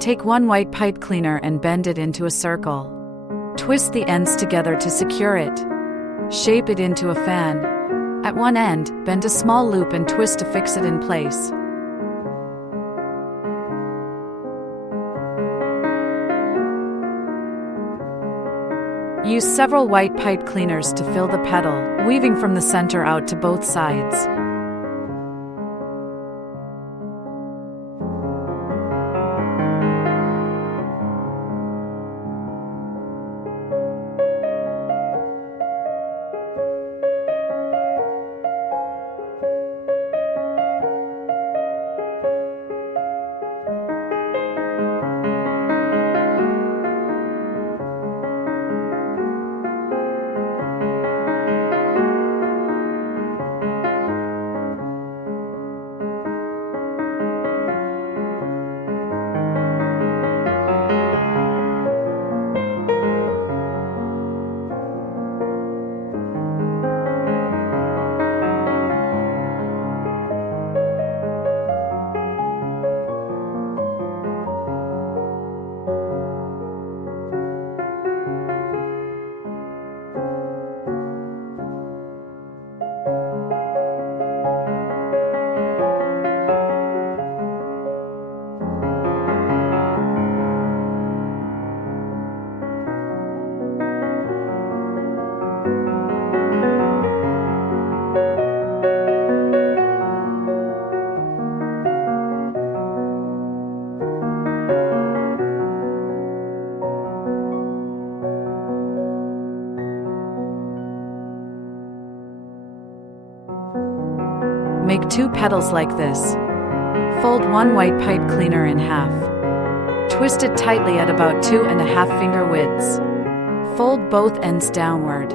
Take one white pipe cleaner and bend it into a circle. Twist the ends together to secure it. Shape it into a fan. At one end, bend a small loop and twist to fix it in place. Use several white pipe cleaners to fill the petal, weaving from the center out to both sides. Make 2 petals like this. Fold one white pipe cleaner in half. Twist it tightly at about 2.5 finger widths. Fold both ends downward.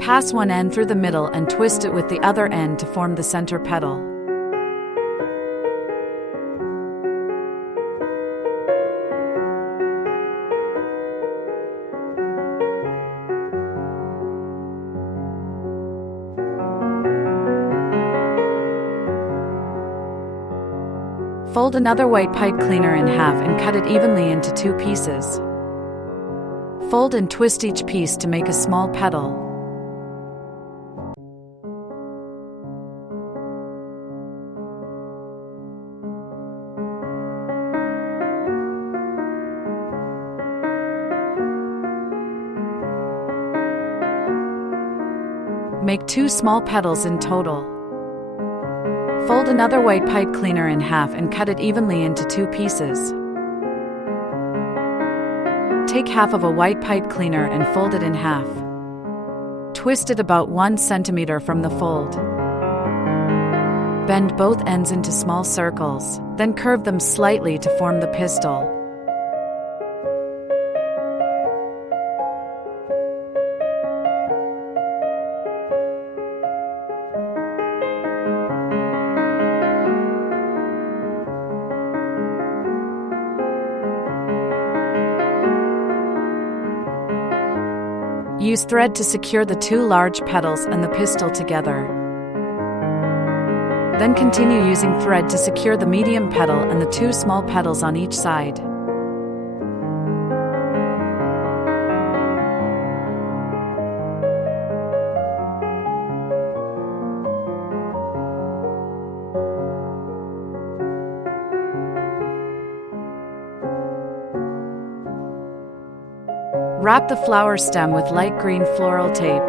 Pass one end through the middle and twist it with the other end to form the center petal. Fold another white pipe cleaner in half and cut it evenly into 2 pieces. Fold and twist each piece to make a small petal. Make 2 small petals in total. Fold another white pipe cleaner in half and cut it evenly into 2 pieces. Take half of a white pipe cleaner and fold it in half. Twist it about 1 centimeter from the fold. Bend both ends into small circles, then curve them slightly to form the pistil. Use thread to secure the 2 large petals and the pistil together. Then continue using thread to secure the medium petal and the 2 small petals on each side. Wrap the flower stem with light green floral tape.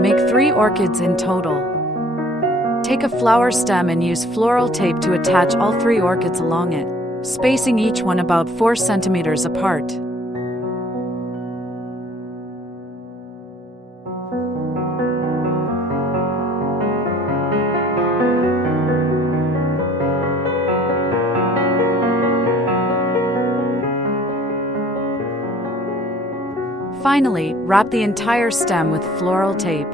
Make 3 orchids in total. Take a flower stem and use floral tape to attach all 3 orchids along it, spacing each one about 4 centimeters apart. Finally, wrap the entire stem with floral tape.